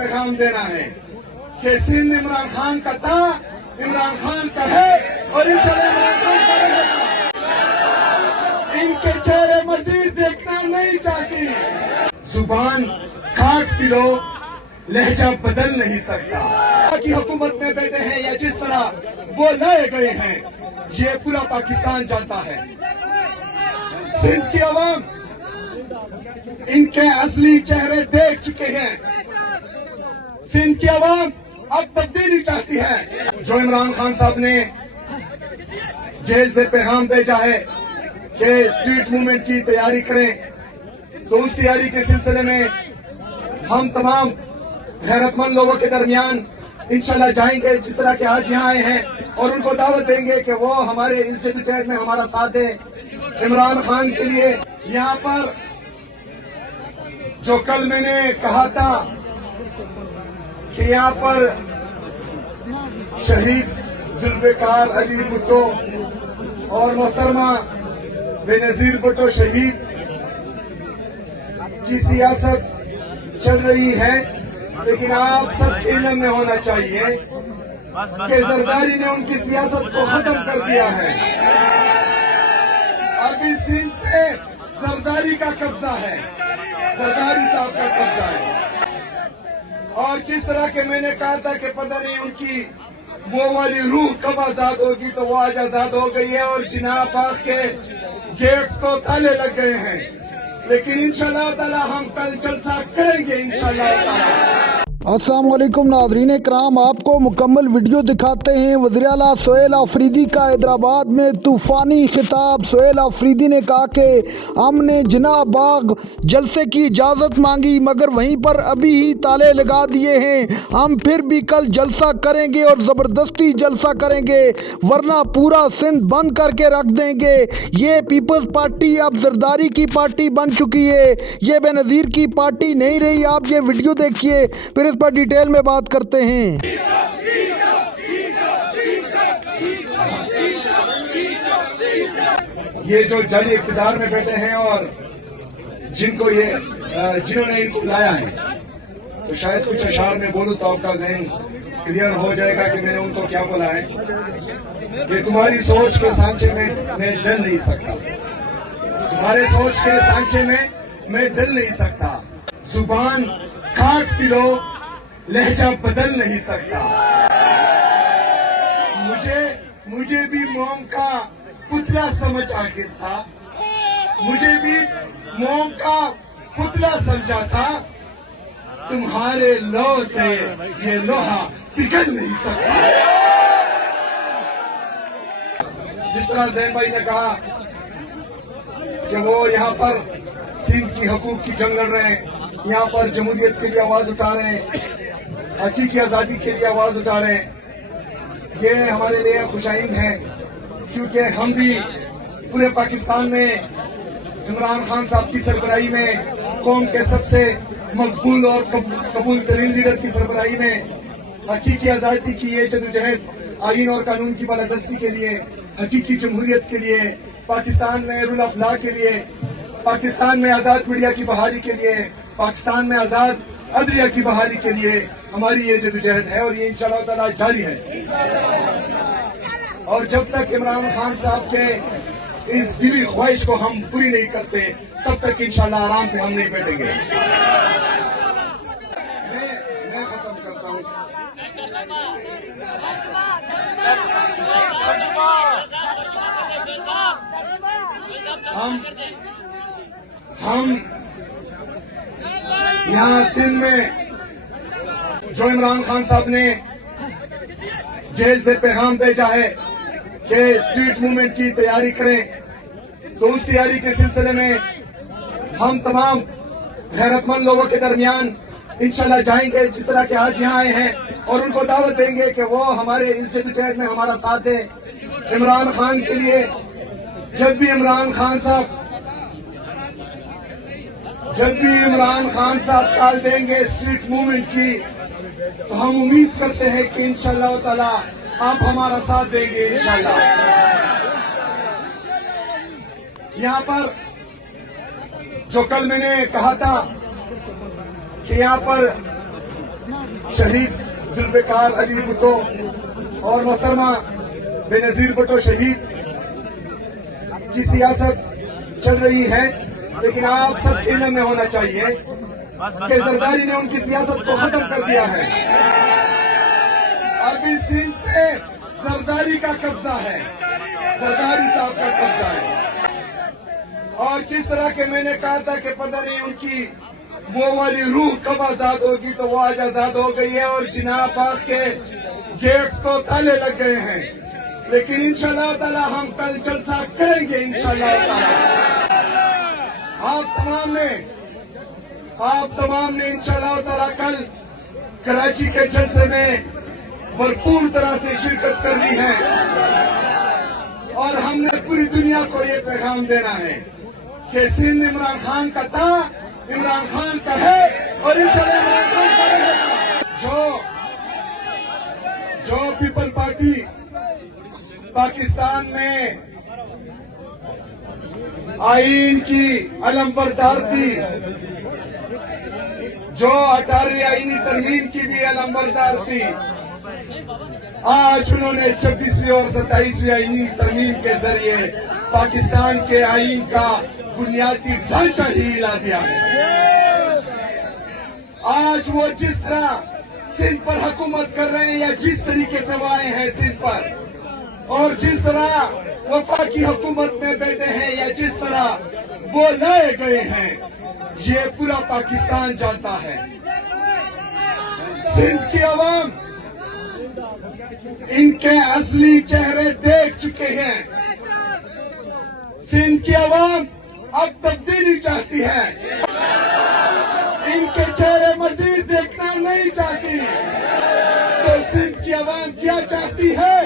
पैगाम देना है कि सिंध इमरान खान का था, इमरान खान का है और इंशाल्लाह इमरान खान का रहेगा। इनके चेहरे मजीद देखना नहीं चाहती। जुबान काट पिलो, लहजा बदल नहीं सकता। की हुकूमत में बैठे हैं या जिस तरह वो लाए गए हैं, ये पूरा पाकिस्तान जानता है। सिंध की आवाम इनके असली चेहरे देख चुके हैं। सिंध की आवाम अब तब्दीली चाहती है। जो इमरान खान साहब ने जेल से पैगाम भेजा है कि स्ट्रीट मूवमेंट की तैयारी करें, तो उस तैयारी के सिलसिले में हम तमाम गैरतमंद लोगों के दरमियान इंशाल्लाह जाएंगे, जिस तरह के आज यहाँ आए हैं, और उनको दावत देंगे कि वो हमारे इस जद्दोजहद में हमारा साथ दें। इमरान खान के लिए यहाँ पर जो कल मैंने कहा था कि यहाँ पर शहीद जुल्फ़िकार अली भुट्टो और मोहतरमा बेनजीर भुट्टो शहीद की सियासत चल रही है, लेकिन आप सब इल्म में होना चाहिए कि जरदारी ने उनकी सियासत को खत्म कर दिया है। अभी सिंध पे जरदारी का कब्जा है, जरदारी साहब का कब्जा है। और जिस तरह के मैंने कहा था कि पता नहीं उनकी वो वाली रूह कब आजाद होगी, तो वो आज आजाद हो गई है और जिनाह पाक के गेट्स को ताले लग गए हैं। लेकिन इंशाल्लाह ताला हम कल जलसा करेंगे इंशाल्लाह ताला। अस्सलाम वालेकुम नाज़रीन इकराम, आपको मुकम्मल वीडियो दिखाते हैं। वज़ीर आला सोहेल आफरीदी का हैदराबाद में तूफ़ानी खिताब। सोहेल आफरीदी ने कहा कि हमने जिन्ना बाग जलसे की इजाज़त मांगी, मगर वहीं पर अभी ही ताले लगा दिए हैं। हम फिर भी कल जलसा करेंगे और ज़बरदस्ती जलसा करेंगे, वरना पूरा सिंध बंद करके रख देंगे। ये पीपल्स पार्टी अब जरदारी की पार्टी बन चुकी है, ये बेनज़ीर की पार्टी नहीं रही। आप ये वीडियो देखिए, फिर इस पर डिटेल में बात करते हैं। ये जो जाली इक़्तिदार में बैठे हैं और जिन्होंने इनको लाया है, तो शायद कुछ अशार में बोलूं तो आपका ज़हन क्लियर हो जाएगा कि मैंने उनको क्या बोला है कि तुम्हारी सोच के सांचे में मैं डल नहीं सकता, तुम्हारे सोच के सांचे में मैं डल नहीं सकता। जुबान काट पिलो, लहजा बदल नहीं सकता। मुझे भी मोम का पुतला समझ आके था, मुझे भी मोम का पुतला समझा था। तुम्हारे लौ से ये लोहा पिघल नहीं सकता। जिस तरह जैन भाई ने कहा कि वो यहाँ पर सिंध की हकूक की जंग लड़ रहे हैं, यहाँ पर जमहूरियत के लिए आवाज उठा रहे हैं, हकीकी आजादी के लिए आवाज उठा रहे हैं, ये हमारे लिए खुशाइंद है, क्योंकि हम भी पूरे पाकिस्तान में इमरान खान साहब की सरबराही में, कौम के सबसे मकबूल और कबूल तरीन लीडर की सरबराही में हकीकी आजादी की ये जद्दोजहद, आईन और कानून की बालादस्ती के लिए, हकीकी जमहूरियत के लिए, पाकिस्तान में रूल ऑफ लॉ के लिए, पाकिस्तान में आजाद मीडिया की बहाली के लिए, पाकिस्तान में आजाद अदलिया की बहाली के लिए हमारी ये जद्दोजहद है और ये इंशाअल्लाह ताला जारी है। और जब तक इमरान खान साहब के इस दिली ख्वाहिश को हम पूरी नहीं करते, तब तक इंशाअल्लाह आराम से हम नहीं बैठेंगे। मैं खत्म करता हूँ। हम यहाँ सिंध में जो इमरान खान साहब ने जेल से पैगाम भेजा है कि स्ट्रीट मूवमेंट की तैयारी करें, तो उस तैयारी के सिलसिले में हम तमाम गैरतमंद लोगों के दरमियान इंशाल्लाह जाएंगे, जिस तरह के आज यहाँ आए हैं, और उनको दावत देंगे कि वो हमारे इस जद्दोजहद में हमारा साथ दें। इमरान खान के लिए जब भी इमरान खान साहब कॉल देंगे स्ट्रीट मूवमेंट की, तो हम उम्मीद करते हैं कि इंशाअल्लाह ताला आप हमारा साथ देंगे इंशाअल्लाह। यहाँ पर जो कल मैंने कहा था कि यहाँ पर शहीद जुल्फ़िकार अली भुट्टो और मोहतरमा बेनज़ीर भुट्टो शहीद की सियासत चल रही है, लेकिन आप सब खेल में होना चाहिए कि जरदारी ने उनकी सियासत को खत्म कर दिया है। अभी सिंध पे जरदारी का कब्जा है, जरदारी साहब का कब्जा है। और जिस तरह के मैंने कहा था कि पता नहीं उनकी वो वाली रूह कब आजाद होगी, तो वो आज आजाद हो गई है और जिनाह बाग के गेट्स को ताले लग गए हैं। लेकिन इंशाल्लाह ताला हम कल जलसा करेंगे इंशाल्लाह ताला। आप तमाम ने इंशाल्लाह ताला कल कराची के जलसे में भरपूर तरह से शिरकत करनी है और हमने पूरी दुनिया को ये पैगाम देना है कि सिंध इमरान खान का था, इमरान खान का है और इंशाल्लाह इमरान खान का रहेगा। जो पीपल पार्टी पाकिस्तान में आईन की अलमबरदार थी, जो 18वीं आईनी तरमीम की भी अलमबरदार थी, आज उन्होंने 26वीं और 27वीं आईनी तरमीम के जरिए पाकिस्तान के आईन का बुनियादी ढांचा ही हिला दिया है। आज वो जिस तरह सिंध पर हुकूमत कर रहे हैं या जिस तरीके से वो आए हैं सिंध पर, और जिस तरह वफाकी हुकूमत में बैठे हैं या जिस तरह वो लाए गए हैं, ये पूरा पाकिस्तान जानता है। सिंध की अवाम इनके असली चेहरे देख चुके हैं। सिंध की अवाम अब तब्दीली चाहती है, इनके चेहरे मजीद देखना नहीं चाहती। तो सिंध की अवाम क्या चाहती है,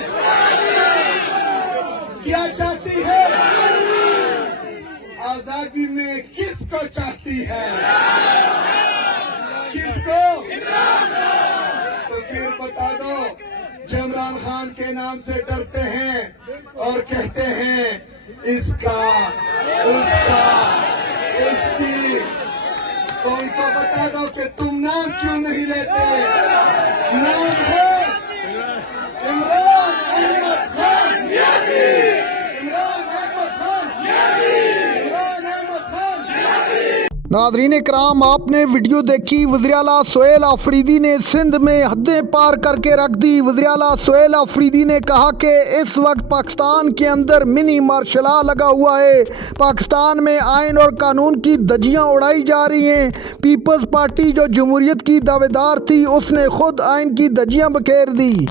क्या चाहती है? आजादी में किसको चाहती है, किसको? तो फिर बता दो, जो इमरान खान के नाम से डरते हैं और कहते हैं इसका, उसका, उसकी, तो उनको बता दो कि तुम नाम क्यों नहीं लेते। नाम है इमरान अहमद खान, इमरान अहमद खान, इमरान अहमद खान। नाज़रीन कराम, आपने वीडियो देखी। वज़ीर-ए-आला सोहेल आफरीदी ने सिंध में हदें पार करके रख दी। वज़ीर-ए-आला सोहेल आफरीदी ने कहा कि इस वक्त पाकिस्तान के अंदर मिनी मार्शल लॉ लगा हुआ है। पाकिस्तान में आइन और कानून की धज्जियां उड़ाई जा रही हैं। पीपल्स पार्टी जो जमहूरियत की दावेदार थी, उसने खुद आइन की धज्जियां बखेर दी।